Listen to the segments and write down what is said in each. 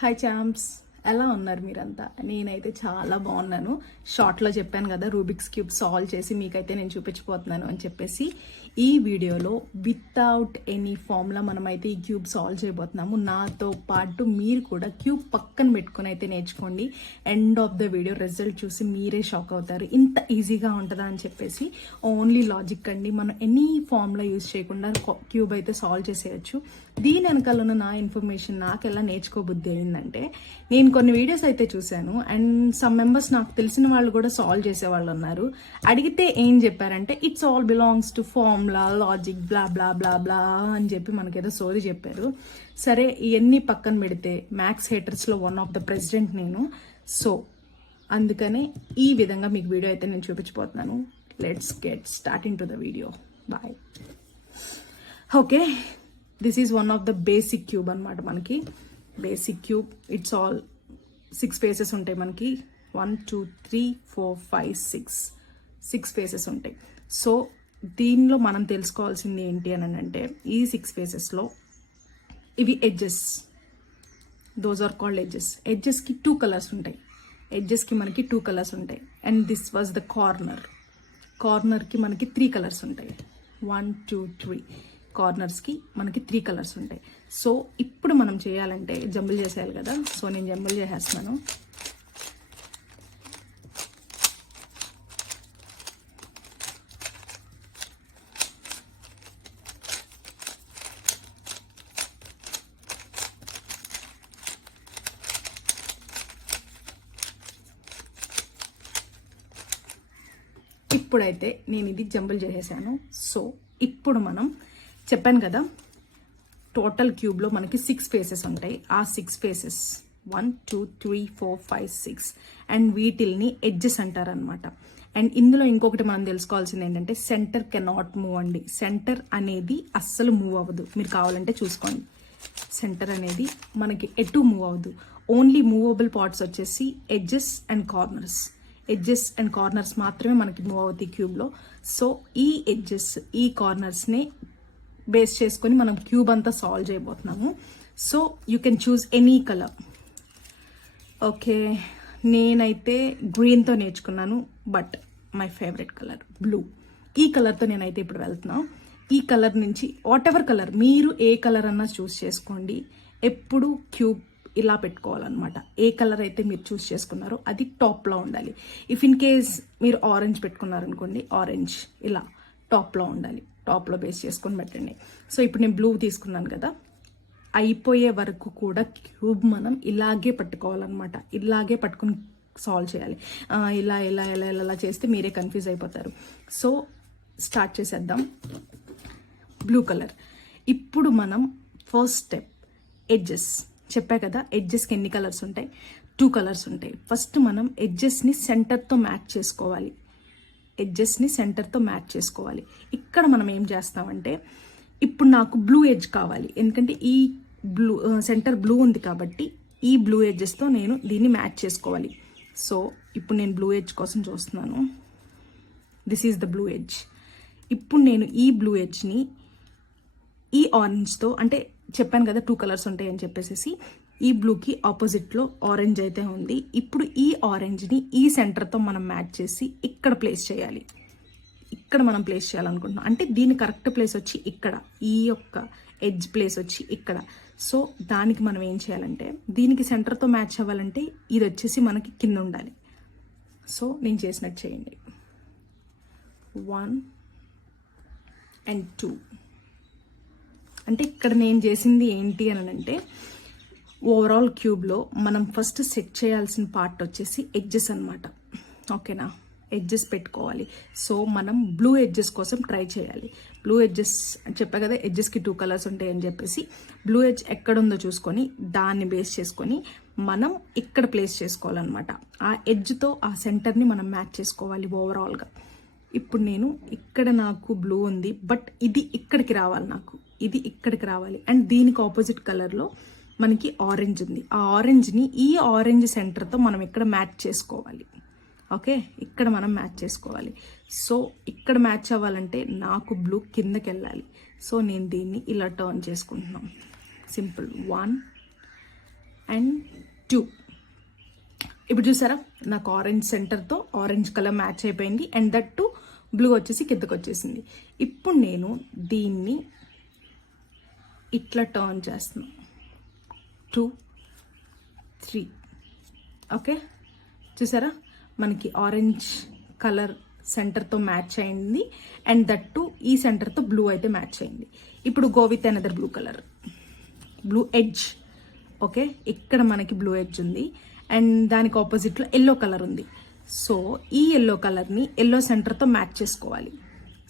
Hi Champs, ఎలా ఉన్నారు మీరంతా? నేనైతే చాలా బాగున్నాను. షార్ట్లో చెప్పాను కదా, రూబిక్స్ క్యూబ్ సాల్వ్ చేసి మీకైతే నేను చూపించబోతున్నాను అని చెప్పేసి. ఈ వీడియోలో వితౌట్ ఎనీ ఫార్ములా మనమైతే ఈ క్యూబ్ సాల్వ్ చేయబోతున్నాము. నాతో పాటు మీరు కూడా క్యూబ్ పక్కన పెట్టుకుని అయితే నేర్చుకోండి. End of the video result చూసి మీరే షాక్ అవుతారు, ఇంత ఈజీగా ఉంటుందా అని చెప్పేసి. ఓన్లీ లాజిక్ అండి, మనం ఎనీ ఫార్ములా యూజ్ చేయకుండా క్యూబ్ అయితే సాల్వ్ చేసేయచ్చు. దీని వెనకాల ఉన్న నా ఇన్ఫర్మేషన్ నాకు ఎలా నేర్చుకోబుద్ధి అయిందంటే, నేను కొన్ని వీడియోస్ అయితే చూశాను అండ్ సమ్ మెంబర్స్ నాకు తెలిసిన వాళ్ళు కూడా సాల్వ్ చేసేవాళ్ళు ఉన్నారు. అడిగితే ఏం చెప్పారంటే, it's all belongs to formula, logic, blah blah blah blah అని చెప్పి మనకేదో సోది చెప్పారు. సరే, ఇవన్నీ పక్కన పెడితే మ్యాథ్స్ హేటర్స్లో వన్ ఆఫ్ ద ప్రెసిడెంట్ నేను. సో అందుకనే ఈ విధంగా మీకు వీడియో అయితే నేను చూపించబోతున్నాను. Let's get starting to the video. Bye. Okay, this is one of the basic cube అనమాట. మనకి basic cube, it's all 6 faces ఉంటాయి మనకి. 1 2 3 4 5 6 ఫేసెస్ ఉంటాయి. సో దీనిలో మనం తెలుసుకోవాల్సింది ఏంటి అని అంటే, ఈ 6 ఫేసెస్లో ఇవి edges, those are called edges. ఎడ్జెస్కి 2 కలర్స్ ఉంటాయి. ఎడ్జెస్కి మనకి 2 కలర్స్ ఉంటాయి. And this was the corner. కార్నర్కి మనకి 3 కలర్స్ ఉంటాయి. 1 2 3 కార్నర్స్కి మనకి 3 కలర్స్ ఉంటాయి. సో ఇప్పుడు మనం చేయాలంటే జంబుల్ చేసేయాలి కదా. సో నేను జంబుల్ చేసేస్తున్నాను. ఇప్పుడైతే నేను ఇది జంబుల్ చేసేసాను. సో ఇప్పుడు మనం చెప్పాను కదా, టోటల్ క్యూబ్లో మనకి 6 ఫేసెస్ ఉంటాయి. ఆ 6 ఫేసెస్ 1 2 3 4 5 6 అండ్ వీటిల్ని ఎడ్జెస్ అంటారనమాట. అండ్ ఇందులో ఇంకొకటి మనం తెలుసుకోవాల్సింది ఏంటంటే, సెంటర్ కెనాట్ మూవ్ అండి. సెంటర్ అనేది అస్సలు మూవ్ అవ్వదు. మీరు కావాలంటే చూసుకోండి, సెంటర్ అనేది మనకి ఎటు మూవ్ అవ్వదు. ఓన్లీ మూవబుల్ పార్ట్స్ వచ్చేసి edges and corners. Edges and corners మాత్రమే మనకి మూవ్ అవుతాయి క్యూబ్లో. సో ఈ ఎడ్జెస్, ఈ కార్నర్స్ని బేస్ చేసుకొని మనం క్యూబ్ అంతా సాల్వ్ చేయబోతున్నాము. So you can choose any colour. Okay, నేనైతే గ్రీన్తో నేర్చుకున్నాను, but my favourite colour blue. ఈ కలర్తో నేనైతే ఇప్పుడు వెళ్తున్నాను. ఈ కలర్ నుంచి వాట్ ఎవర్ కలర్, మీరు ఏ కలర్ అన్నా చూస్ చేసుకోండి. ఎప్పుడు క్యూబ్ ఇలా పెట్టుకోవాలన్నమాట. ఏ కలర్ అయితే మీరు చూస్ చేసుకున్నారో అది టాప్లో ఉండాలి. ఇఫ్ ఇన్ కేస్ మీరు ఆరెంజ్ పెట్టుకున్నారనుకోండి, ఆరెంజ్ ఇలా టాప్లో ఉండాలి. టాప్లో బేస్ చేసుకొని పెట్టండి. సో ఇప్పుడు నేను బ్లూ తీసుకున్నాను కదా, అయిపోయే వరకు కూడా క్యూబ్ మనం ఇలాగే పట్టుకోవాలన్నమాట. ఇలాగే పట్టుకుని సాల్వ్ చేయాలి. ఇలా ఇలా ఇలా ఇలా చేస్తే మీరే కన్ఫ్యూజ్ అయిపోతారు. సో స్టార్ట్ చేసేద్దాం. Blue colour. ఇప్పుడు మనం ఫస్ట్ స్టెప్ ఎడ్జెస్. చెప్పా కదా, ఎడ్జెస్కి ఎన్ని కలర్స్ ఉంటాయి? 2 కలర్స్ ఉంటాయి. ఫస్ట్ మనం ఎడ్జెస్ని సెంటర్తో మ్యాచ్ చేసుకోవాలి. ఎడ్జెస్ని సెంటర్తో మ్యాచ్ చేసుకోవాలి. ఇక్కడ మనం ఏం చేస్తామంటే, ఇప్పుడు నాకు బ్లూ ఎడ్జ్ కావాలి, ఎందుకంటే ఈ బ్లూ సెంటర్ బ్లూ ఉంది కాబట్టి ఈ బ్లూ ఎడ్జెస్తో నేను దీన్ని మ్యాచ్ చేసుకోవాలి. సో ఇప్పుడు నేను బ్లూ ఎడ్జ్ కోసం చూస్తున్నాను. This is the blue edge. ఇప్పుడు నేను ఈ బ్లూ ఎడ్జ్ని ఈ ఆరెంజ్తో, అంటే చెప్పాను కదా 2 కలర్స్ ఉంటాయి అని చెప్పేసి, ఈ బ్లూకి ఆపోజిట్లో ఆరెంజ్ అయితే ఉంది. ఇప్పుడు ఈ ఆరెంజ్ని ఈ సెంటర్తో మనం మ్యాచ్ చేసి ఇక్కడ ప్లేస్ చేయాలి. ఇక్కడ మనం ప్లేస్ చేయాలనుకుంటున్నాం. అంటే దీని కరెక్ట్ ప్లేస్ వచ్చి ఇక్కడ, ఈ యొక్క ఎడ్జ్ ప్లేస్ వచ్చి ఇక్కడ. సో దానికి మనం ఏం చేయాలంటే, దీనికి సెంటర్తో మ్యాచ్ అవ్వాలంటే ఇది వచ్చేసి మనకి కింద ఉండాలి. సో నేను చేసినట్టు చేయండి. 1 and 2. అంటే ఇక్కడ నేను చేసింది ఏంటి అని అంటే, ఓవరాల్ క్యూబ్లో మనం ఫస్ట్ సెట్ చేయాల్సిన పార్ట్ వచ్చేసి ఎడ్జెస్ అనమాట. ఓకేనా, ఎడ్జెస్ పెట్టుకోవాలి. సో మనం బ్లూ ఎడ్జెస్ కోసం ట్రై చేయాలి. బ్లూ ఎడ్జెస్ చెప్పా కదా, ఎడ్జెస్కి 2 కలర్స్ ఉంటాయి అని చెప్పేసి, బ్లూ ఎడ్జ్ ఎక్కడుందో చూసుకొని దాన్ని బేస్ చేసుకొని మనం ఇక్కడ ప్లేస్ చేసుకోవాలన్నమాట. ఆ ఎడ్జ్తో ఆ సెంటర్ని మనం మ్యాచ్ చేసుకోవాలి ఓవరాల్గా. ఇప్పుడు నేను ఇక్కడ నాకు బ్లూ ఉంది, బట్ ఇది ఇక్కడికి రావాలి, నాకు ఇది ఇక్కడికి రావాలి. అండ్ దీనికి ఆపోజిట్ కలర్లో మనకి ఆరెంజ్ ఉంది. ఆ ఆరెంజ్ని ఈ ఆరెంజ్ సెంటర్తో మనం ఇక్కడ మ్యాచ్ చేసుకోవాలి. ఓకే, ఇక్కడ మనం మ్యాచ్ చేసుకోవాలి. సో ఇక్కడ మ్యాచ్ అవ్వాలంటే నాకు బ్లూ కిందకి వెళ్ళాలి. సో నేను దీన్ని ఇలా టర్న్ చేసుకుంటున్నాం. సింపుల్. 1 అండ్ 2. ఇప్పుడు చూసారా నాకు ఆరెంజ్ సెంటర్తో ఆరెంజ్ కలర్ మ్యాచ్ అయిపోయింది అండ్ దట్ టు బ్లూ వచ్చేసి కిందకు వచ్చేసింది. ఇప్పుడు నేను దీన్ని ఇట్లా టర్న్ చేస్తున్నాను 2, 3. ఓకే, చూసారా మనకి ఆరెంజ్ కలర్ సెంటర్తో మ్యాచ్ అయింది అండ్ దట్ టు ఈ సెంటర్తో బ్లూ అయితే మ్యాచ్ అయింది. ఇప్పుడు go with another blue colour, blue edge. Okay, ఇక్కడ మనకి బ్లూ ఎడ్జ్ ఉంది అండ్ దానికి ఆపోజిట్లో ఎల్లో కలర్ ఉంది. సో ఈ ఎల్లో కలర్ని ఎల్లో సెంటర్తో మ్యాచ్ చేసుకోవాలి.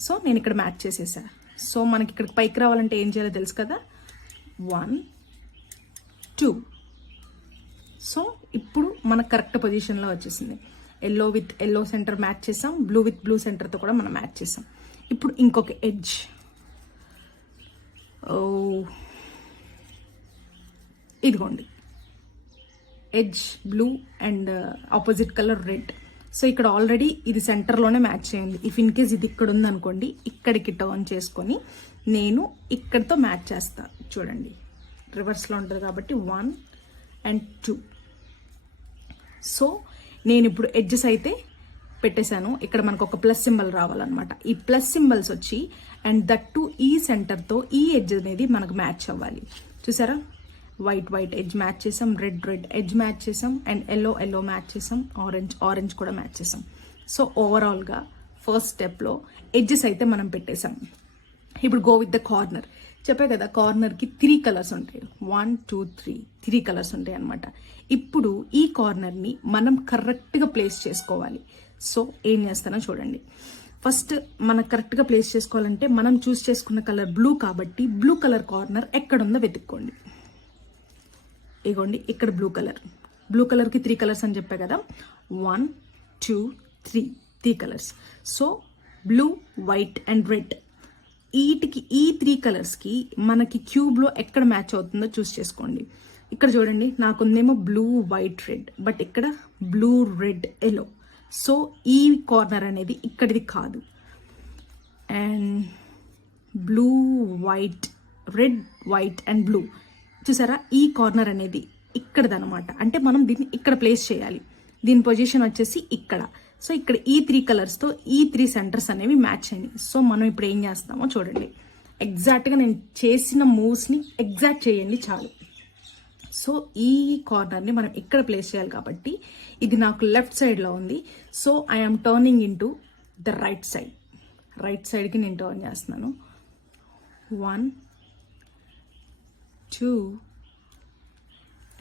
సో నేను ఇక్కడ మ్యాచ్ చేసేసా. సో మనకి ఇక్కడ పైకి రావాలంటే ఏం చేయాలో తెలుసు కదా, 1, 2. సో ఇప్పుడు మన కరెక్ట్ పొజిషన్లో వచ్చేసింది. Yellow with yellow centre match చేసాం, బ్లూ విత్ బ్లూ సెంటర్తో కూడా మనం మ్యాచ్ చేసాం. ఇప్పుడు ఇంకొక ఎడ్జ్, ఇదిగోండి edge blue and opposite colour red. So ఇక్కడ ఆల్రెడీ ఇది సెంటర్లోనే మ్యాచ్ అయ్యింది. ఇఫ్ ఇన్ కేస్ ఇది ఇక్కడ ఉందనుకోండి, ఇక్కడికి టర్న్ చేసుకొని నేను ఇక్కడితో మ్యాచ్ చేస్తా. చూడండి రివర్స్లో ఉంటుంది కాబట్టి 1 and 2. సో నేను ఇప్పుడు ఎడ్జెస్ అయితే పెట్టేశాను. ఇక్కడ మనకు ఒక ప్లస్ సింబల్ రావాలన్నమాట. ఈ ప్లస్ సింబల్స్ వచ్చి అండ్ దట్ టు ఈ సెంటర్తో ఈ ఎడ్జ్ అనేది మనకు మ్యాచ్ అవ్వాలి. చూసారా, వైట్ ఎడ్జ్ మ్యాచ్ చేసాం, రెడ్ ఎడ్జ్ మ్యాచ్ చేసాం అండ్ ఎల్లో మ్యాచ్ చేసాం, ఆరెంజ్ కూడా మ్యాచ్ చేసాం. సో ఓవరాల్గా ఫస్ట్ స్టెప్లో ఎడ్జెస్ అయితే మనం పెట్టేసాం. ఇప్పుడు గో విత్ ద కార్నర్. చెప్పే కదా కార్నర్కి 3 కలర్స్ ఉంటాయి, 1, 2, 3 కలర్స్ ఉంటాయి అనమాట. ఇప్పుడు ఈ కార్నర్ని మనం కరెక్ట్గా ప్లేస్ చేసుకోవాలి. సో ఏం చేస్తానో చూడండి. ఫస్ట్ మనం కరెక్ట్గా ప్లేస్ చేసుకోవాలంటే మనం చూస్ చేసుకున్న కలర్ బ్లూ కాబట్టి బ్లూ కలర్ కార్నర్ ఎక్కడుందో వెతుక్కోండి. ఇగోండి ఇక్కడ బ్లూ కలర్కి 3 కలర్స్ అని చెప్పా కదా, 1, 2, 3 colours. So blue, white and red, వీటికి ఈ 3 కలర్స్కి మనకి క్యూబ్లో ఎక్కడ మ్యాచ్ అవుతుందో చూస్ చేసుకోండి. ఇక్కడ చూడండి నాకుందేమో బ్లూ, వైట్, రెడ్, బట్ ఇక్కడ బ్లూ, రెడ్, ఎల్లో. సో ఈ కార్నర్ అనేది ఇక్కడిది కాదు. And blue, white, red, white and blue, చూసారా ఈ కార్నర్ అనేది ఇక్కడదనమాట. అంటే మనం దీన్ని ఇక్కడ ప్లేస్ చేయాలి. దీని పొజిషన్ వచ్చేసి ఇక్కడ. సో ఇక్కడ ఈ 3 కలర్స్తో ఈ 3 సెంటర్స్ అనేవి మ్యాచ్ అయినాయి. సో మనం ఇప్పుడు ఏం చేస్తామో చూడండి. ఎగ్జాక్ట్గా నేను చేసిన మూవ్స్ని ఎగ్జాక్ట్ చేయండి చాలు. సో ఈ కార్నర్ని మనం ఇక్కడ ప్లేస్ చేయాలి కాబట్టి ఇది నాకు లెఫ్ట్ సైడ్లో ఉంది. So I'm turning in to the right సైడ్కి నేను టర్న్ చేస్తున్నాను. 1, 2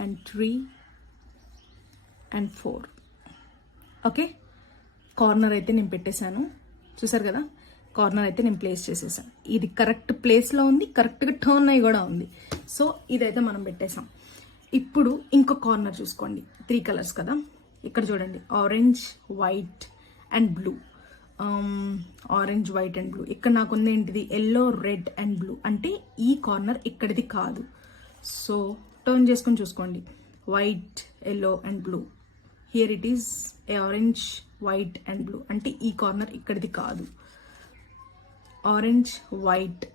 and 3 and 4. ఓకే, కార్నర్ అయితే నేను పెట్టేశాను. చూసారు కదా, కార్నర్ అయితే నేను ప్లేస్ చేసేసాను. ఇది కరెక్ట్ ప్లేస్లో ఉంది, కరెక్ట్గా టర్న్ అయ్యి కూడా ఉంది. సో ఇదైతే మనం పెట్టేసాం. ఇప్పుడు ఇంకో కార్నర్ చూసుకోండి. 3 కలర్స్ కదా, ఇక్కడ చూడండి orange, white and blue. Orange, white and blue. ఇక్కడ నాకు ఉంది ఏంటిది, ఎల్లో, రెడ్ అండ్ బ్లూ. అంటే ఈ కార్నర్ ఇక్కడిది కాదు. సో టర్న్ చేసుకొని చూసుకోండి. White, yellow and blue. Here it is orange, white and blue. అంటే ఈ కార్నర్ ఇక్కడిది కాదు. Orange, white,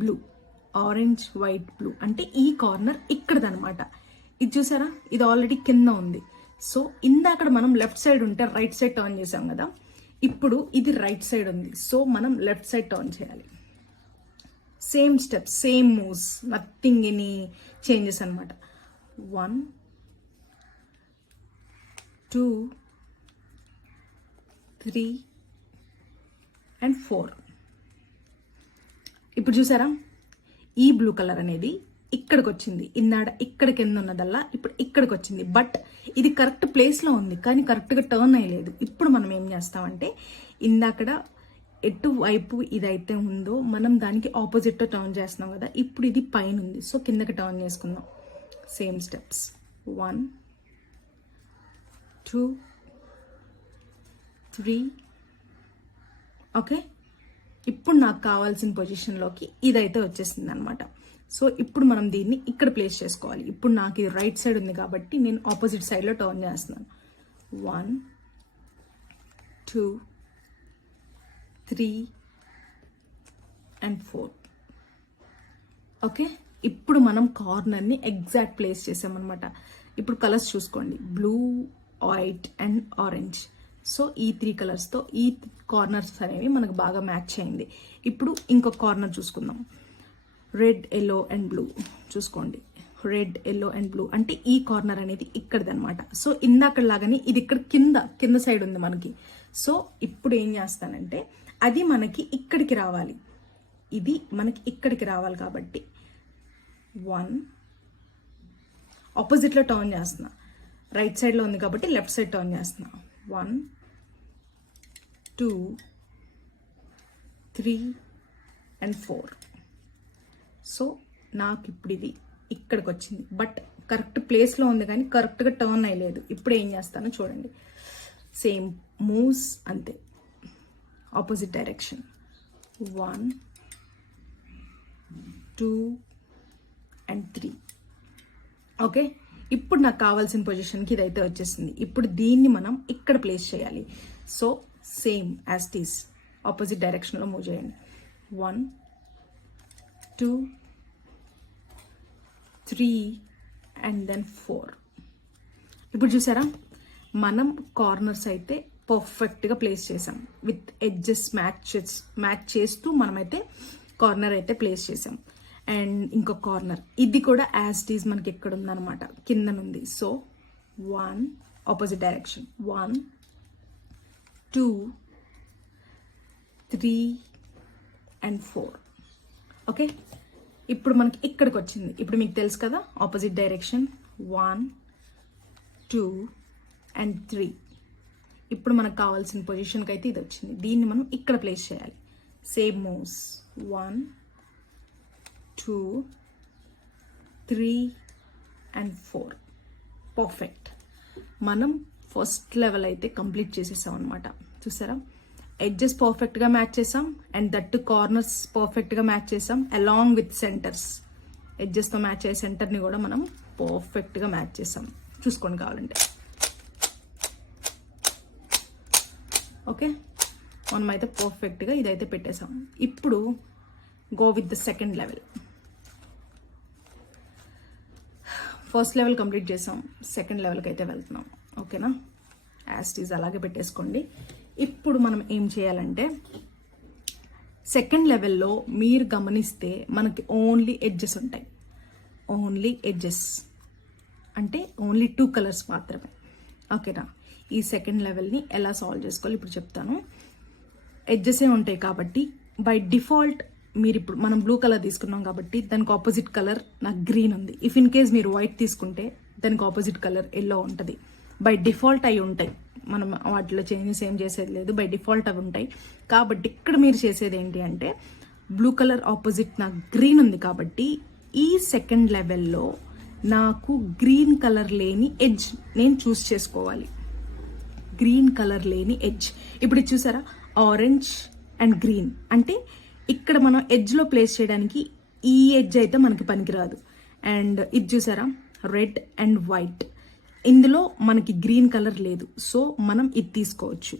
blue, orange, white, blue. అంటే ఈ కార్నర్ ఇక్కడదనమాట. ఇది చూసారా, ఇది ఆల్రెడీ కింద ఉంది. సో ఇందాక మనం లెఫ్ట్ సైడ్ ఉంటే రైట్ సైడ్ టర్న్ చేసాం కదా, ఇప్పుడు ఇది రైట్ సైడ్ ఉంది. సో మనం లెఫ్ట్ సైడ్ టర్న్ చేయాలి. Same steps, same moves, nothing any changes అనమాట. 1, 2, 3 and 4. ఇప్పుడు చూసారా, ఈ బ్లూ కలర్ అనేది ఇక్కడికి వచ్చింది. ఇక్కడ కింద ఉన్నదల్లా ఇప్పుడు ఇక్కడికి వచ్చింది. బట్ ఇది కరెక్ట్ ప్లేస్లో ఉంది కానీ కరెక్ట్గా టర్న్ అయ్యలేదు. ఇప్పుడు మనం ఏం చేస్తామంటే ఇందాకడ ఎటువైపు ఇదైతే ఉందో మనం దానికి ఆపోజిట్తో టర్న్ చేస్తున్నాం కదా, ఇప్పుడు ఇది పైన ఉంది. సో కిందకి టర్న్ చేసుకుందాం. Same steps, 1, 2, 3. ఓకే, ఇప్పుడు నాకు కావాల్సిన పొజిషన్లోకి ఇదైతే వచ్చేసింది అనమాట. సో ఇప్పుడు మనం దీన్ని ఇక్కడ ప్లేస్ చేసుకోవాలి. ఇప్పుడు నాకు ఇది రైట్ సైడ్ ఉంది కాబట్టి నేను ఆపోజిట్ సైడ్లో టర్న్ చేస్తున్నాను. 1, 2, 3 and 4. ఓకే, ఇప్పుడు మనం కార్నర్ని ఎగ్జాక్ట్ ప్లేస్ చేసామన్నమాట. ఇప్పుడు కలర్స్ చూసుకోండి, blue, white and orange. So ఈ 3 కలర్స్తో ఈ కార్నర్స్ అనేవి మనకు బాగా మ్యాచ్ అయింది. ఇప్పుడు ఇంకొక కార్నర్ చూసుకుందాం. రెడ్, ఎల్లో అండ్ బ్లూ చూసుకోండి. రెడ్, ఎల్లో అండ్ బ్లూ అంటే ఈ కార్నర్ అనేది ఇక్కడిది అనమాట. సో ఇందాక లాగానే ఇది ఇక్కడ కింద సైడ్ ఉంది మనకి. సో ఇప్పుడు ఏం చేస్తానంటే అది మనకి ఇక్కడికి రావాలి, ఇది మనకి ఇక్కడికి రావాలి కాబట్టి 1 ఆపోజిట్లో టర్న్ చేస్తున్నా. రైట్ సైడ్లో ఉంది కాబట్టి లెఫ్ట్ సైడ్ టర్న్ చేస్తున్నా. 1 2 3 and 4. సో నాకు ఇప్పుడు ఇది ఇక్కడికి వచ్చింది, బట్ కరెక్ట్ ప్లేస్లో ఉంది కానీ కరెక్ట్గా టర్న్ అయ్యలేదు. ఇప్పుడు ఏం చేస్తానో చూడండి. సేమ్ మూవ్స్ అంతే, ఆపోజిట్ డైరెక్షన్. 1 2 and 3. ఓకే, ఇప్పుడు నాకు కావాల్సిన పొజిషన్కి ఇదైతే వచ్చేసింది. ఇప్పుడు దీన్ని మనం ఇక్కడ ప్లేస్ చేయాలి. సో సేమ్ యాజ్ టీస్ ఆపోజిట్ డైరెక్షన్లో మూవ్ చేయండి. 1 2 3 and then 4. ఇప్పుడు చూసారా, మనం కార్నర్స్ అయితే పర్ఫెక్ట్గా ప్లేస్ చేసాం. విత్ ఎడ్జెస్ మ్యాచ్ చేస్తూ మనమైతే కార్నర్ అయితే ప్లేస్ చేసాం. అండ్ ఇంకో కార్నర్ ఇది కూడా యాజ్ ఇట్ ఈజ్ మనకి ఎక్కడ ఉందన్నమాట, కింద ఉంది. So 1 opposite direction, 1 2 3 and 4. Okay, ఇప్పుడు మనకి ఇక్కడికి వచ్చింది. ఇప్పుడు మీకు తెలుసు కదా ఆపోజిట్ డైరెక్షన్ 1 2 and 3. ఇప్పుడు మనకు కావాల్సిన పొజిషన్కి అయితే ఇది వచ్చింది. దీన్ని మనం ఇక్కడ ప్లేస్ చేయాలి. Same moves 1 2 3 and 4. పర్ఫెక్ట్. మనం ఫస్ట్ లెవెల్ అయితే కంప్లీట్ చేసేసాం అనమాట. చూసారా, ఎడ్జెస్ పర్ఫెక్ట్గా మ్యాచ్ చేసాం అండ్ దట్ కార్నర్స్ పర్ఫెక్ట్గా మ్యాచ్ చేసాం అలాంగ్ విత్ సెంటర్స్. ఎడ్జెస్తో మ్యాచ్ అయ్యే సెంటర్ని కూడా మనం పర్ఫెక్ట్గా మ్యాచ్ చేసాం. చూసుకోండి కావాలంటే. ఓకే, మనమైతే పర్ఫెక్ట్గా ఇదైతే పెట్టేసాం. ఇప్పుడు go with the second level. First level complete చేసాం, సెకండ్ లెవెల్కి అయితే వెళ్తున్నాం. ఓకేనా, యాజ్ ఇట్ ఈజ్ అలాగే పెట్టేసుకోండి. ఇప్పుడు మనం ఏం చేయాలంటే సెకండ్ లెవెల్లో మీరు గమనిస్తే మనకి ఓన్లీ ఎడ్జెస్ ఉంటాయి. ఓన్లీ ఎడ్జెస్ అంటే ఓన్లీ 2 కలర్స్ మాత్రమే. ఓకేనా, ఈ సెకండ్ లెవెల్ని ఎలా సాల్వ్ చేసుకోవాలి ఇప్పుడు చెప్తాను. ఎడ్జెసే ఉంటాయి కాబట్టి బై డిఫాల్ట్ మీరు ఇప్పుడు మనం బ్లూ కలర్ తీసుకున్నాం కాబట్టి దానికి ఆపోజిట్ కలర్ నాకు గ్రీన్ ఉంది. ఇఫ్ ఇన్ కేస్ మీరు వైట్ తీసుకుంటే దానికి ఆపోజిట్ కలర్ ఎల్లో ఉంటుంది. బై డిఫాల్ట్ అవి ఉంటాయి, మనం వాటిలో చేంజెస్ ఏం చేసేది లేదు, బై డిఫాల్ట్ అవి ఉంటాయి. కాబట్టి ఇక్కడ మీరు చేసేది ఏంటి అంటే బ్లూ కలర్ ఆపోజిట్ నాకు గ్రీన్ ఉంది కాబట్టి ఈ సెకండ్ లెవెల్లో నాకు గ్రీన్ కలర్ లేని ఎడ్జ్ నేను చూస్ చేసుకోవాలి. గ్రీన్ కలర్ లేని ఎడ్జ్. ఇప్పుడు ఇది చూసారా, ఆరెంజ్ అండ్ గ్రీన్ అంటే ఇక్కడ మనం ఎడ్జ్లో ప్లేస్ చేయడానికి ఈ ఎడ్జ్ అయితే మనకి పనికిరాదు. అండ్ ఇది చూసారా, రెడ్ అండ్ వైట్, ఇందులో మనకి గ్రీన్ కలర్ లేదు. సో మనం ఇది తీసుకోవచ్చు.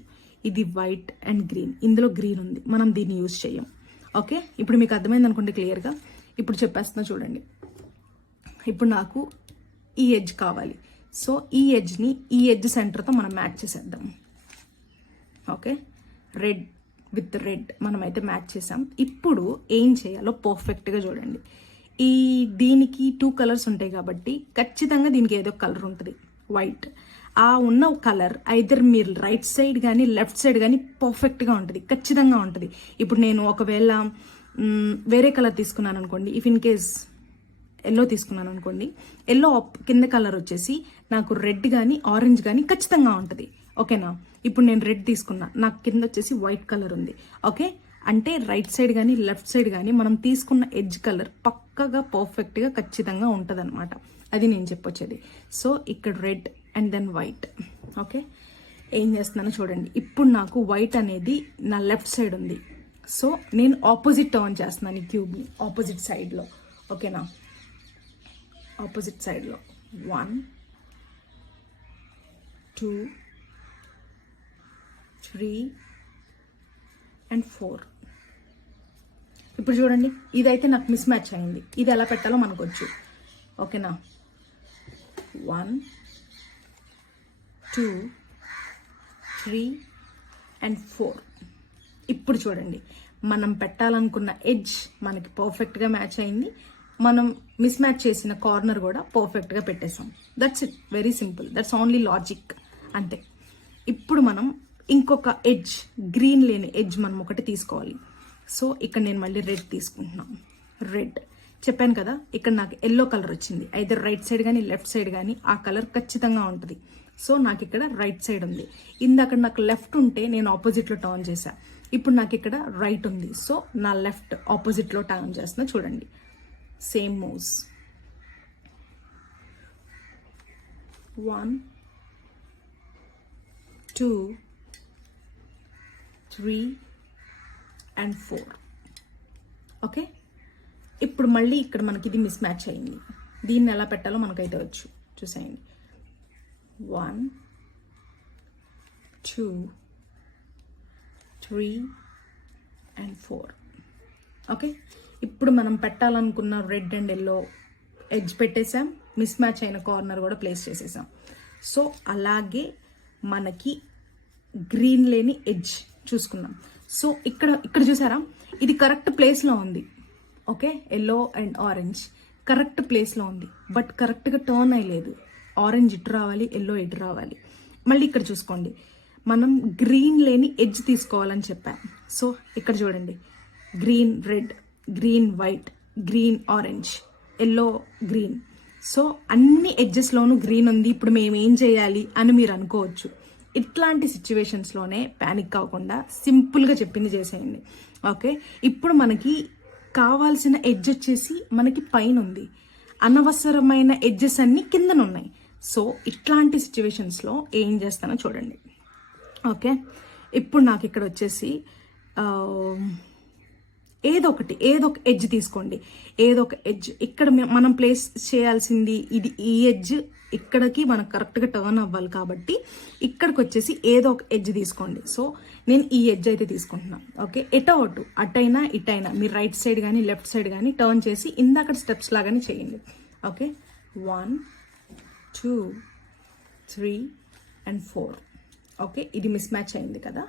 ఇది వైట్ అండ్ గ్రీన్, ఇందులో గ్రీన్ ఉంది, మనం దీన్ని యూజ్ చేయం. ఓకే, ఇప్పుడు మీకు అర్థమైంది అనుకుంటే క్లియర్గా. ఇప్పుడు చెప్పేస్తున్నా చూడండి. ఇప్పుడు నాకు ఈ ఎడ్జ్ కావాలి. సో ఈ ఎడ్జ్ని ఈ ఎడ్జ్ సెంటర్తో మనం మ్యాచ్ చేసేద్దాం. ఓకే, రెడ్ విత్ రెడ్ మనమైతే మ్యాచ్ చేసాం. ఇప్పుడు ఏం చేయాలో పర్ఫెక్ట్గా చూడండి. దీనికి 2 కలర్స్ ఉంటాయి కాబట్టి ఖచ్చితంగా దీనికి ఏదో కలర్ ఉంటుంది, వైట్. ఆ ఉన్న కలర్ ఐదర్ మీరు రైట్ సైడ్ కానీ లెఫ్ట్ సైడ్ కానీ పర్ఫెక్ట్గా ఉంటుంది, ఖచ్చితంగా ఉంటుంది. ఇప్పుడు నేను ఒకవేళ వేరే కలర్ తీసుకున్నాను అనుకోండి, ఇఫ్ ఇన్ కేస్ ఎల్లో తీసుకున్నాను అనుకోండి, ఎల్లో కింద కలర్ వచ్చేసి నాకు రెడ్ కానీ ఆరెంజ్ కానీ ఖచ్చితంగా ఉంటుంది. ఓకేనా, ఇప్పుడు నేను రెడ్ తీసుకున్నా, నాకు కింద వచ్చేసి వైట్ కలర్ ఉంది. ఓకే, అంటే రైట్ సైడ్ కానీ లెఫ్ట్ సైడ్ కానీ మనం తీసుకున్న ఎడ్జ్ కలర్ పక్కగా పర్ఫెక్ట్గా ఖచ్చితంగా ఉంటుంది అనమాట. అది నేను చెప్పొచ్చేది. సో ఇక్కడ red and then white. Okay, ఏం చేస్తున్నానో చూడండి. ఇప్పుడు నాకు వైట్ అనేది నా లెఫ్ట్ సైడ్ ఉంది. సో నేను ఆపోజిట్ టర్న్ చేస్తున్నాను ఈ క్యూబ్ని ఆపోజిట్ సైడ్లో. ఓకేనా, ఆపోజిట్ సైడ్లో 1 2 3 and 4. ఇప్పుడు చూడండి, ఇదైతే నాకు మిస్ మ్యాచ్ అయింది. ఇది ఎలా పెట్టాలో మనకు వచ్చు. ఓకేనా, 1 2 3 and 4. ఇప్పుడు చూడండి, మనం పెట్టాలనుకున్న ఎడ్జ్ మనకి పర్ఫెక్ట్గా మ్యాచ్ అయింది. మనం మిస్ మ్యాచ్ చేసిన కార్నర్ కూడా పర్ఫెక్ట్గా పెట్టేసాం. That's it, very simple, that's only logic, అంతే. ఇప్పుడు మనం ఇంకొక ఎడ్జ్, గ్రీన్ లేని ఎడ్జ్ మనం ఒకటి తీసుకోవాలి. సో ఇక్కడ నేను మళ్ళీ రెడ్ తీసుకుంటున్నాను. రెడ్ చెప్పాను కదా, ఇక్కడ నాకు ఎల్లో కలర్ వచ్చింది. అయితే రైట్ సైడ్ కానీ లెఫ్ట్ సైడ్ కానీ ఆ కలర్ ఖచ్చితంగా ఉంటుంది. సో నాకు ఇక్కడ రైట్ సైడ్ ఉంది. ఇందాక నాకు లెఫ్ట్ ఉంటే నేను ఆపోజిట్లో టర్న్ చేశా. ఇప్పుడు నాకు ఇక్కడ రైట్ ఉంది. సో నా లెఫ్ట్ ఆపోజిట్లో టర్న్ చేస్తున్నా. చూడండి, సేమ్ మూవ్స్. 1 2 3 and 4. ఓకే, ఇప్పుడు మళ్ళీ ఇక్కడ మనకి ఇది మిస్ మ్యాచ్ అయింది. దీన్ని ఎలా పెట్టాలో మనకైతే వచ్చు, చూసేయండి. 1 2 3 and 4. ఓకే, ఇప్పుడు మనం పెట్టాలనుకున్న రెడ్ అండ్ ఎల్లో ఎడ్జ్ పెట్టేసాం. మిస్ మ్యాచ్ అయిన కార్నర్ కూడా ప్లేస్ చేసేసాం. సో అలాగే మనకి గ్రీన్ లేని ఎడ్జ్ చూసుకున్నాం. సో ఇక్కడ చూసారా, ఇది కరెక్ట్ ప్లేస్లో ఉంది. Okay, yellow and orange correct ప్లేస్లో ఉంది, బట్ కరెక్ట్గా టర్న్ అయ్యలేదు. ఆరెంజ్ ఇటు రావాలి, ఎల్లో ఇటు రావాలి. మళ్ళీ ఇక్కడ చూసుకోండి, మనం గ్రీన్ లేని ఎడ్జ్ తీసుకోవాలని చెప్పాం. సో ఇక్కడ చూడండి, green red, green white, green orange, yellow green. So అన్ని ఎడ్జెస్లోనూ గ్రీన్ ఉంది. ఇప్పుడు మేము ఏం చేయాలి అని మీరు అనుకోవచ్చు. ఇట్లాంటి సిచ్యువేషన్స్లోనే ప్యానిక్ కాకుండా సింపుల్గా చెప్పింది చేసేయండి. ఓకే, ఇప్పుడు మనకి కావాల్సిన ఎడ్జ్ వచ్చేసి మనకి పైన ఉంది, అనవసరమైన ఎడ్జెస్ అన్ని కిందన ఉన్నాయి. సో ఇట్లాంటి సిచ్యువేషన్స్లో ఏం చేస్తానో చూడండి. ఓకే, ఇప్పుడు నాకు ఇక్కడ వచ్చేసి ఏదో ఒక ఎడ్జ్ తీసుకోండి. ఏదో ఒక ఎడ్జ్ ఇక్కడ మనం ప్లేస్ చేయాల్సింది ఇది. ఈ ఎడ్జ్ ఇక్కడికి మనకు కరెక్ట్గా టర్న్ అవ్వాలి కాబట్టి ఇక్కడికి వచ్చేసి ఏదో ఒక ఎడ్జ్ తీసుకోండి. సో నేను ఈ ఎడ్జ్ అయితే తీసుకుంటున్నాను. ఓకే, అటైనా ఇటైనా మీరు రైట్ సైడ్ కానీ లెఫ్ట్ సైడ్ కానీ టర్న్ చేసి ఇందాక స్టెప్స్ లాగానే చేయండి. Okay, 1 2 3 and 4. ఓకే, ఇది మిస్ మ్యాచ్ అయింది కదా.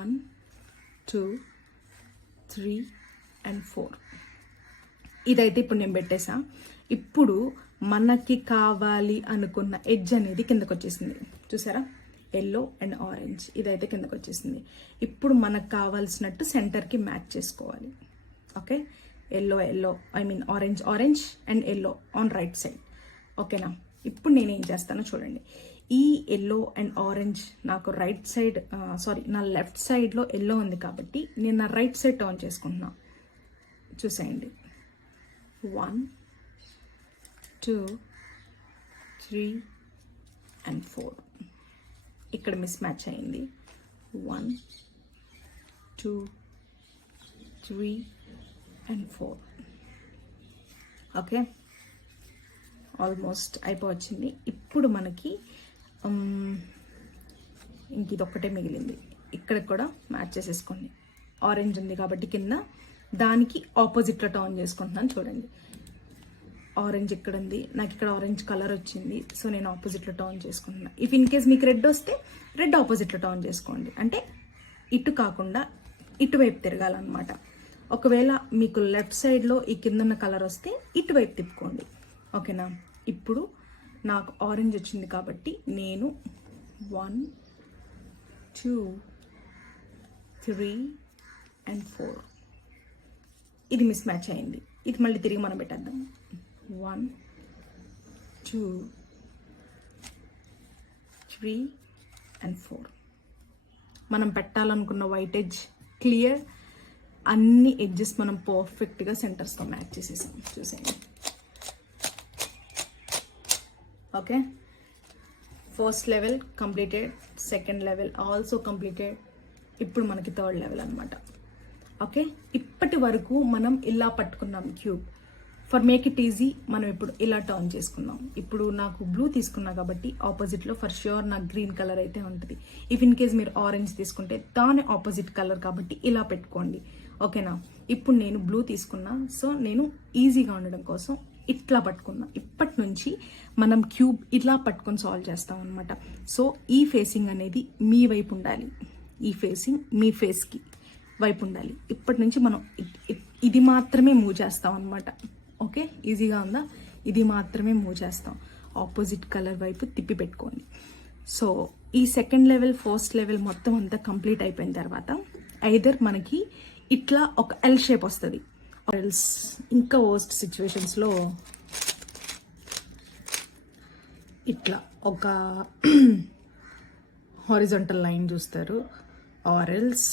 1 2 3 and 4. ఇదైతే ఇప్పుడు నేను పెట్టేసా. ఇప్పుడు మనకి కావాలి అనుకున్న ఎడ్జ్ అనేది కిందకు వచ్చేసింది. చూసారా, ఎల్లో అండ్ ఆరెంజ్, ఇదైతే కిందకు వచ్చేసింది. ఇప్పుడు మనకు కావాల్సినట్టు సెంటర్కి మ్యాచ్ చేసుకోవాలి. Okay, yellow orange and yellow on right side. ఓకేనా, ఇప్పుడు నేను ఏం చేస్తానో చూడండి. ఈ ఎల్లో అండ్ ఆరెంజ్ నాకు రైట్ సైడ్ నా లెఫ్ట్ సైడ్లో ఎల్లో ఉంది కాబట్టి నేను నా రైట్ సైడ్ టర్న్ చేసుకుంటున్నా. చూసేయండి, 1 2 3 and 4. ఇక్కడ మిస్ మ్యాచ్ అయింది. 1 2 3 and 4. Okay, almost అయిపోవచ్చింది. ఇప్పుడు మనకి ఇంక ఇదొక్కటే మిగిలింది. ఇక్కడ కూడా మ్యాచ్ చేసేసుకోండి. ఆరెంజ్ ఉంది కాబట్టి కింద, దానికి ఆపోజిట్లో టర్న్ చేసుకుంటున్నాను. చూడండి, ఆరెంజ్ ఇక్కడ ఉంది, నాకు ఇక్కడ ఆరెంజ్ కలర్ వచ్చింది. సో నేను ఆపోజిట్లో టర్న్ చేసుకుంటున్నాను. ఇఫ్ ఇన్ కేస్ మీకు రెడ్ వస్తే రెడ్ ఆపోజిట్లో టర్న్ చేసుకోండి. అంటే ఇటు కాకుండా ఇటువైపు తిరగాలన్నమాట. ఒకవేళ మీకు లెఫ్ట్ సైడ్లో ఈ కిందన్న కలర్ వస్తే ఇటువైపు తిప్పుకోండి. ఓకేనా, ఇప్పుడు నాకు ఆరెంజ్ వచ్చింది కాబట్టి నేను 1 2 3 and 4. ఇది మిస్ మ్యాచ్ అయింది. ఇది మళ్ళీ తిరిగి మనం పెట్టేద్దాం. 1 2 3 and 4. మనం పెట్టాలనుకున్న వైట్ ఎడ్జ్ క్లియర్. అన్ని ఎడ్జెస్ మనం పర్ఫెక్ట్గా సెంటర్స్తో మ్యాచ్ చేసేసాం. చూసేయండి. Okay, first level completed, second level also completed. ఇప్పుడు మనకి థర్డ్ లెవెల్ అనమాట. ఓకే, ఇప్పటి వరకు మనం ఇలా పట్టుకున్నాం cube. For make it easy మనం ఇప్పుడు ఇలా టర్న్ చేసుకున్నాం. ఇప్పుడు నాకు బ్లూ తీసుకున్నా కాబట్టి ఆపోజిట్లో ఫర్ ష్యూర్ నాకు గ్రీన్ కలర్ అయితే ఉంటుంది. ఇఫ్ ఇన్ కేస్ మీరు ఆరెంజ్ తీసుకుంటే దాని ఆపోజిట్ కలర్ కాబట్టి ఇలా పెట్టుకోండి. ఓకేనా, ఇప్పుడు నేను బ్లూ తీసుకున్నా. సో నేను ఈజీగా ఉండడం కోసం ఇట్లా పట్టుకున్నాం. ఇప్పటి నుంచి మనం క్యూబ్ ఇట్లా పట్టుకొని సాల్వ్ చేస్తాం అనమాట. సో ఈ ఫేసింగ్ అనేది మీ వైపు ఉండాలి, ఈ ఫేసింగ్ మీ ఫేస్కి వైపు ఉండాలి. ఇప్పటి నుంచి మనం ఇది మాత్రమే మూవ్ చేస్తాం అనమాట. ఓకే, ఈజీగా ఉందా? ఇది మాత్రమే మూవ్ చేస్తాం. ఆపోజిట్ కలర్ వైపు తిప్పి పెట్టుకోండి. సో ఈ సెకండ్ లెవెల్, ఫస్ట్ లెవెల్ మొత్తం అంతా కంప్లీట్ అయిపోయిన తర్వాత ఐదర్ మనకి ఇట్లా ఒక ఎల్ షేప్ వస్తుంది. ఎల్స్ ఇంకా వర్స్ట్ సిచ్యువేషన్స్లో ఇట్లా ఒక హారిజాంటల్ లైన్ చూస్తారు, ఆర్ ఎల్స్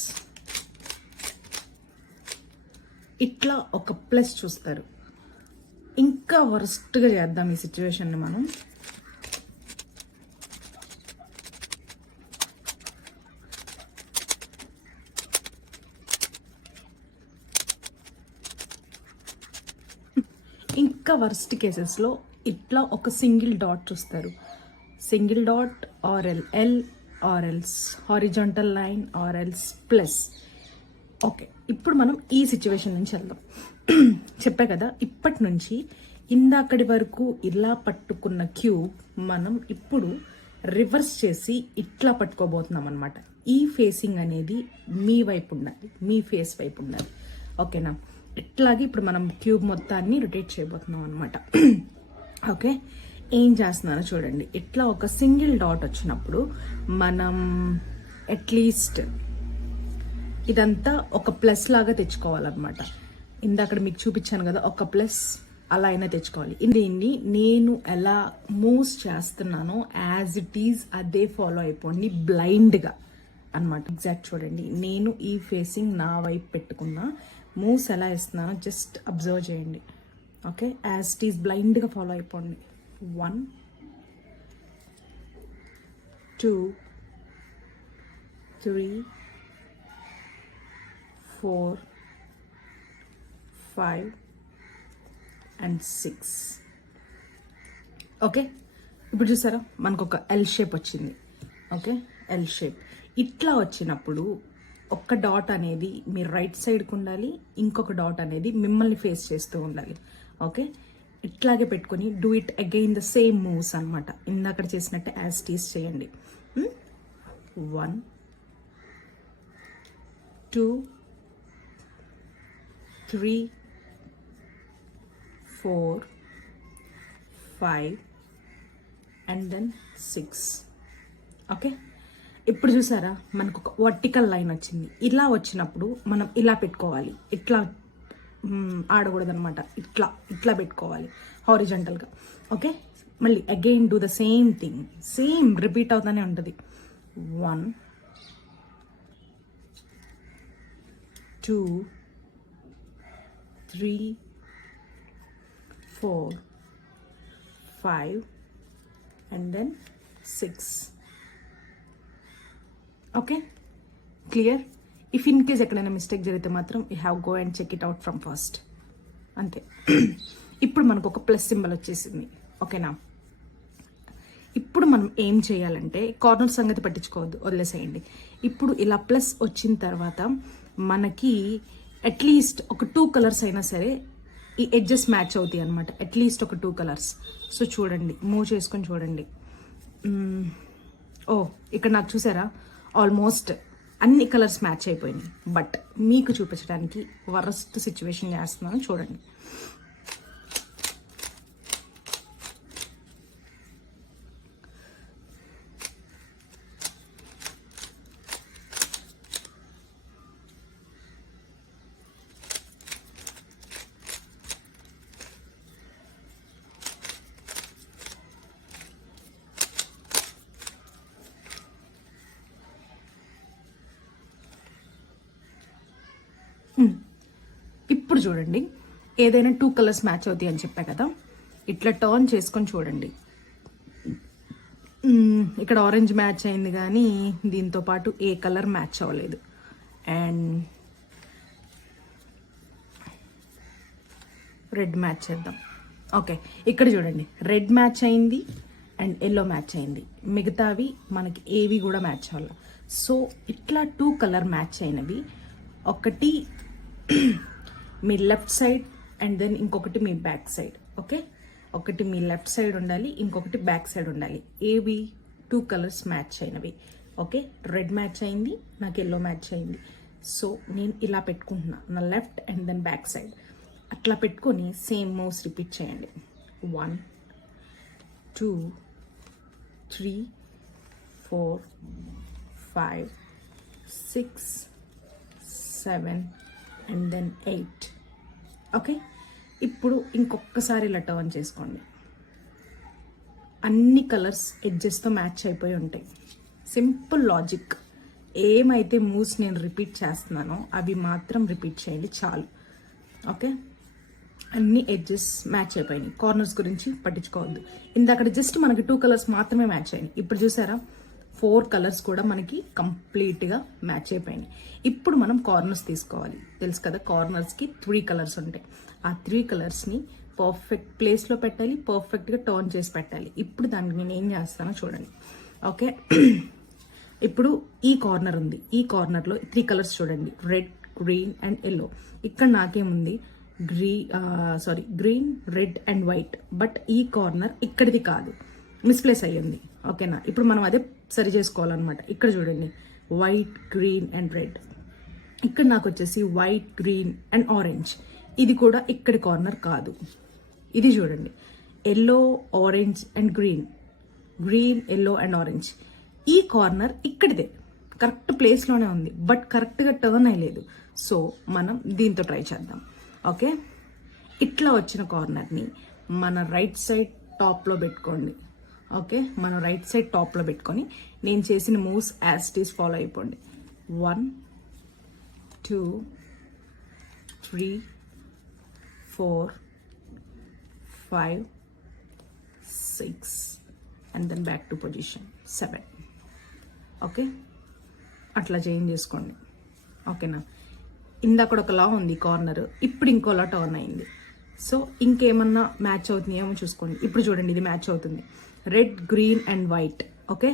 ఇట్లా ఒక ప్లస్ చూస్తారు. ఇంకా వర్స్ట్గా చేద్దాం ఈ సిచ్యువేషన్ని మనం. ఇంకా వర్స్ట్ కేసెస్లో ఇట్లా ఒక సింగిల్ డాట్ చూస్తారు. Single dot RL, L RLs, horizontal line RLs plus. Okay, ఇప్పుడు మనం ఈ సిచ్యువేషన్ నుంచి వెళ్దాం. చెప్పా కదా, ఇప్పటి నుంచి ఇందాకడి వరకు ఇలా పట్టుకున్న క్యూబ్ మనం ఇప్పుడు రివర్స్ చేసి ఇట్లా పట్టుకోబోతున్నాం అనమాట. ఈ ఫేసింగ్ అనేది మీ వైపు ఉండాలి, మీ ఫేస్ వైపు ఉండాలి. ఓకేనా? ఇట్లాగే ఇప్పుడు మనం క్యూబ్ మొత్తాన్ని రొటేట్ చేయబోతున్నాం అనమాట. ఓకే, ఏం చేస్తున్నారో చూడండి. ఇట్లా ఒక సింగిల్ డాట్ వచ్చినప్పుడు మనం అట్లీస్ట్ ఇదంతా ఒక ప్లస్ లాగా తెచ్చుకోవాలన్నమాట. ఇందాక మీకు చూపించాను కదా ఒక ప్లస్, అలా అయినా తెచ్చుకోవాలి. దీన్ని నేను ఎలా మూవ్స్ చేస్తున్నానో యాజ్ ఇట్ ఈజ్ అదే ఫాలో అయిపోండి బ్లైండ్గా అనమాట. ఎగ్జాక్ట్ చూడండి, నేను ఈ ఫేసింగ్ నా వైపు పెట్టుకున్నా, మూవ్స్ ఎలా ఇస్తున్నానో జస్ట్ అబ్జర్వ్ చేయండి. ఓకే, యాజ్ ఇట్ ఈజ్ బ్లైండ్గా ఫాలో అయిపోండి. 1 2 3 4 5 and 6. ఓకే, ఇప్పుడు చూసారా మనకు ఒక ఎల్ షేప్ వచ్చింది. ఓకే, ఎల్ షేప్ ఇట్లా వచ్చినప్పుడు ఒక్క డాట్ అనేది మీ రైట్ సైడ్కి ఉండాలి, ఇంకొక డాట్ అనేది మిమ్మల్ని ఫేస్ చేస్తూ ఉండాలి. ఓకే, ఇట్లాగే పెట్టుకొని do it again the same moves అనమాట. ఇందాక చేసినట్టే యాజ్ టీస్ చేయండి. 1 2 3 4 5 and then 6. ఓకే, ఇప్పుడు చూసారా మనకు ఒక వర్టికల్ లైన్ వచ్చింది. ఇలా వచ్చినప్పుడు మనం ఇలా పెట్టుకోవాలి, ఇట్లా ఆడకూడదు అనమాట. ఇట్లా ఇట్లా పెట్టుకోవాలి హారిజంటల్గా. ఓకే, మళ్ళీ again do the same thing, same repeat అవుతానే ఉంటుంది. 1 2 3 4 5 and then 6. Okay, clear? If in case ఎక్కడైనా మిస్టేక్ జరిగితే మాత్రం you have go and check it out from first. అంతే. ఇప్పుడు మనకు ఒక ప్లస్ సింబల్ వచ్చేసింది. ఓకేనా? ఇప్పుడు మనం ఏం చేయాలంటే కార్నర్ సంగతి పట్టించుకోవద్దు, వదిలేసేయండి. ఇప్పుడు ఇలా ప్లస్ వచ్చిన తర్వాత మనకి అట్లీస్ట్ ఒక 2 కలర్స్ అయినా సరే ఈ ఎడ్జెస్ మ్యాచ్ అవుతాయి అనమాట. అట్లీస్ట్ ఒక 2 కలర్స్. సో చూడండి, మూవ్ చేసుకొని చూడండి. ఓ, ఇక్కడ నాకు చూసారా ఆల్మోస్ట్ అన్ని కలర్స్ మ్యాచ్ అయిపోయినాయి. బట్ మీకు చూపించడానికి వరస్ట్ సిచ్యువేషన్ చేస్తున్నాను చూడండి. ఇప్పుడు చూడండి, ఏదైనా 2 కలర్స్ మ్యాచ్ అవుతాయి అని చెప్పా కదా, ఇట్లా టర్న్ చేసుకొని చూడండి. ఇక్కడ ఆరెంజ్ మ్యాచ్ అయింది కానీ దీంతో పాటు ఏ కలర్ మ్యాచ్ అవ్వలేదు. అండ్ రెడ్ మ్యాచ్ చేద్దాం. ఓకే, ఇక్కడ చూడండి, రెడ్ మ్యాచ్ అయింది అండ్ ఎల్లో మ్యాచ్ అయింది. మిగతావి మనకి ఏవి కూడా మ్యాచ్ అవ్వాలి. సో ఇట్లా 2 కలర్ మ్యాచ్ అయినవి, ఒకటి మీ లెఫ్ట్ సైడ్ అండ్ దెన్ ఇంకొకటి మీ బ్యాక్ సైడ్. ఓకే, ఒకటి మీ లెఫ్ట్ సైడ్ ఉండాలి, ఇంకొకటి బ్యాక్ సైడ్ ఉండాలి. ఏవి 2 కలర్స్ మ్యాచ్ అయినవి. ఓకే, రెడ్ మ్యాచ్ అయింది, నాకు ఎల్లో మ్యాచ్ అయింది. సో నేను ఇలా పెట్టుకుంటున్నా, నా left and then back side. అట్లా పెట్టుకొని సేమ్ మూవ్స్ రిపీట్ చేయండి. 1 2 3 4 5 6 7 అండ్ దెన్ 8. ఓకే, ఇప్పుడు ఇంకొకసారి ఇలా టర్న్ చేసుకోండి. అన్ని కలర్స్ ఎడ్జెస్తో మ్యాచ్ అయిపోయి ఉంటాయి. Simple logic. ఏమైతే మూవ్స్ నేను రిపీట్ చేస్తున్నానో అవి మాత్రం రిపీట్ చేయండి చాలు. ఓకే, అన్ని ఎడ్జెస్ మ్యాచ్ అయిపోయినాయి. కార్నర్స్ గురించి పట్టించుకోవద్దు. ఇందాక జస్ట్ మనకి 2 కలర్స్ మాత్రమే మ్యాచ్ అయినాయి. ఇప్పుడు చూసారా 4 కలర్స్ కూడా మనకి కంప్లీట్గా మ్యాచ్ అయిపోయినాయి. ఇప్పుడు మనం కార్నర్స్ తీసుకోవాలి. తెలుసు కదా, కార్నర్స్కి 3 కలర్స్ ఉంటాయి. ఆ 3 కలర్స్ని పర్ఫెక్ట్ ప్లేస్లో పెట్టాలి, పర్ఫెక్ట్గా టర్న్ చేసి పెట్టాలి. ఇప్పుడు దానికి నేను ఏం చేస్తానో చూడండి. ఓకే, ఇప్పుడు ఈ కార్నర్ ఉంది. ఈ కార్నర్లో 3 కలర్స్ చూడండి, రెడ్, గ్రీన్ అండ్ ఎల్లో. ఇక్కడ నాకేముంది, green, red and white. But ఈ కార్నర్ ఇక్కడిది కాదు, మిస్ప్లేస్ అయ్యింది. ఓకేనా, ఇప్పుడు మనం అదే సరి చేసుకోవాలన్నమాట. ఇక్కడ చూడండి, వైట్, గ్రీన్ అండ్ రెడ్. ఇక్కడ నాకు వచ్చేసి వైట్, గ్రీన్ అండ్ ఆరెంజ్. ఇది కూడా ఇక్కడి కార్నర్ కాదు. ఇది చూడండి, yellow, orange and green, green, yellow and orange. ఈ కార్నర్ ఇక్కడిదే, కరెక్ట్ ప్లేస్లోనే ఉంది, బట్ కరెక్ట్గా టర్న్ అయ్యలేదు. సో మనం దీంతో ట్రై చేద్దాం. ఓకే, ఇట్లా వచ్చిన కార్నర్ని మన రైట్ సైడ్ టాప్లో పెట్టుకోండి. ఓకే, మన రైట్ సైడ్ టాప్లో పెట్టుకొని నేను చేసిన moves as it is follow అయిపోండి. 1 2 3 4 5 6 and then back to position 7. Okay, అట్లా చేంజ్ చేసుకోండి. ఓకేనా, ఇందాక ఒకలా ఉంది కార్నర్, ఇప్పుడు ఇంకోలా టర్న్ అయింది. సో ఇంకేమన్నా మ్యాచ్ అవుతున్నాయేమో చూసుకోండి. ఇప్పుడు చూడండి, ఇది మ్యాచ్ అవుతుంది, red, green and white. Okay,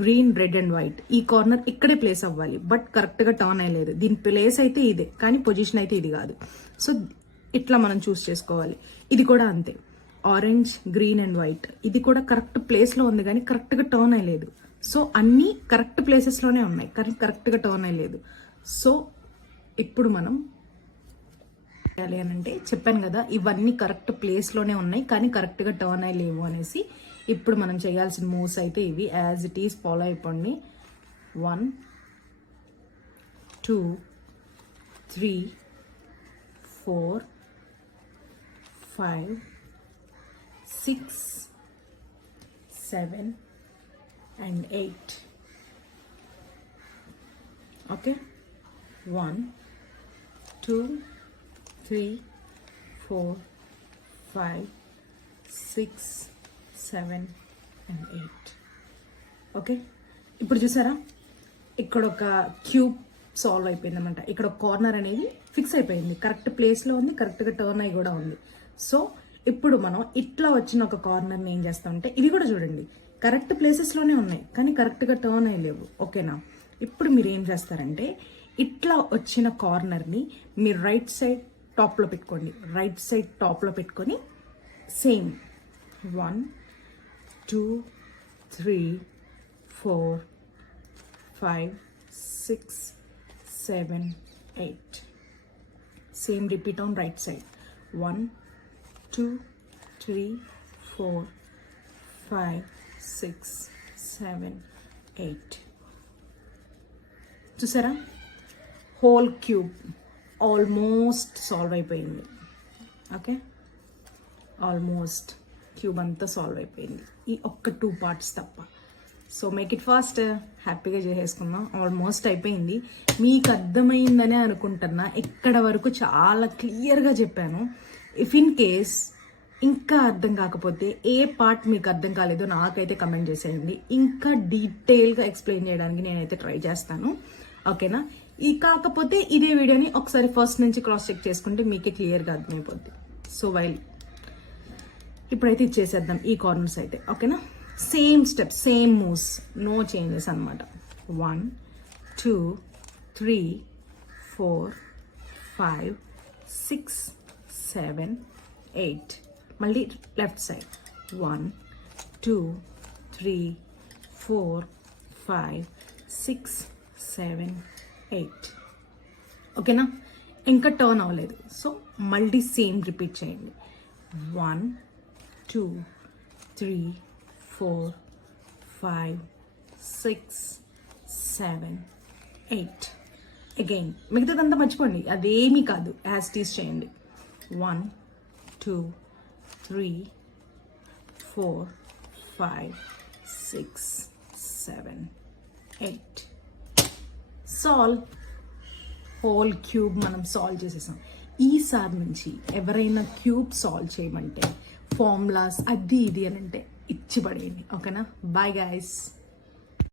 green, red and white. ఈ కార్నర్ ఇక్కడే ప్లేస్ అవ్వాలి, బట్ కరెక్ట్గా టర్న్ అయ్యలేదు. దీని ప్లేస్ అయితే ఇదే, కానీ పొజిషన్ అయితే ఇది కాదు. సో ఇట్లా మనం చూస్ చేసుకోవాలి. ఇది కూడా అంతే, ఆరెంజ్, గ్రీన్ అండ్ వైట్. ఇది కూడా కరెక్ట్ ప్లేస్లో ఉంది, కానీ కరెక్ట్గా టర్న్ అయ్యలేదు. సో అన్నీ కరెక్ట్ ప్లేసెస్లోనే ఉన్నాయి, కానీ కరెక్ట్గా టర్న్ అయ్యలేదు. సో ఇప్పుడు మనం చేయాలి అని అంటే, చెప్పాను కదా, ఇవన్నీ కరెక్ట్ ప్లేస్లోనే ఉన్నాయి, కానీ కరెక్ట్గా టర్న్ అయ్యలేవు అనేసి. ఇప్పుడు మనం చేయాల్సిన మూవ్స్ అయితే ఇవి, యాజ్ ఇట్ ఈస్ ఫాలో అయిపోండి. 1 2 3 4 5 6 7 and 8. Okay, 1 2 3 4 5 6 7 and 8. ఓకే, ఇప్పుడు చూసారా, ఇక్కడ ఒక క్యూబ్ సాల్వ్ అయిపోయింది అనమాట. ఇక్కడ ఒక కార్నర్ అనేది ఫిక్స్ అయిపోయింది, కరెక్ట్ ప్లేస్లో ఉంది, కరెక్ట్గా టర్న్ అయ్యి కూడా ఉంది. సో ఇప్పుడు మనం ఇట్లా వచ్చిన ఒక కార్నర్ని ఏం చేస్తామంటే, ఇది కూడా చూడండి, కరెక్ట్ ప్లేసెస్లోనే ఉన్నాయి, కానీ కరెక్ట్గా టర్న్ అయ్యలేవు. ఓకేనా, ఇప్పుడు మీరు ఏం చేస్తారంటే, ఇట్లా వచ్చిన కార్నర్ని మీరు రైట్ సైడ్ టాప్లో పెట్టుకోండి. రైట్ సైడ్ టాప్లో పెట్టుకొని same 1 2 3 4 5 6 7 8. Same repeat on right side. 1 2 3 4 5 6 7 8. చూసారా, హోల్ క్యూబ్ ఆల్మోస్ట్ సాల్వ్ అయిపోయింది. ఓకే, ఆల్మోస్ట్ క్యూబ్ అంతా సాల్వ్ అయిపోయింది, ఈ ఒక్క 2 పార్ట్స్ తప్ప. సో మేక్ ఇట్ ఫాస్ట్, హ్యాపీగా చేసేసుకున్నాం. ఆల్మోస్ట్ అయిపోయింది. మీకు అర్థమైందనే అనుకుంటున్నా, ఇక్కడ వరకు చాలా క్లియర్గా చెప్పాను. ఇఫ్ ఇన్ కేస్ ఇంకా అర్థం కాకపోతే, ఏ పార్ట్ మీకు అర్థం కాలేదో నాకైతే కమెంట్ చేసేయండి. ఇంకా డీటెయిల్గా ఎక్స్ప్లెయిన్ చేయడానికి నేనైతే ట్రై చేస్తాను. ఓకేనా, ఈ కాకపోతే ఇదే వీడియోని ఒకసారి ఫస్ట్ నుంచి క్రాస్ చెక్ చేసుకుంటే మీకే క్లియర్గా అర్థమైపోద్ది. సో ఇప్పుడైతే ఇచ్చేసేద్దాం ఈ కార్నర్స్ అయితే. ఓకేనా, same step, same moves, no changes అనమాట. 1 2 3 4 5 6 7 8. మళ్ళీ లెఫ్ట్ సైడ్ 1 2 3 4 5 6 7 8. ఓకేనా? ఇంకా టర్న్ అవ్వలేదు, సో మళ్ళీ సేమ్ రిపీట్ చేయండి. 1 2 3 4 5 6 7 8. అగైన్ మిగతాదంతా మర్చిపోండి, అదేమీ కాదు, యాజ్ టీస్ చేయండి. 1 2 3 4 5 6 7 8. సాల్వ్. హోల్ క్యూబ్ మనం సాల్వ్ చేసేసాం. ఈసారి నుంచి ఎవరైనా క్యూబ్ సాల్వ్ చేయమంటే ఫార్ములాస్ అది ఇది అని అంటే ఇచ్చి పడేయండి. ఓకేనా? Bye guys.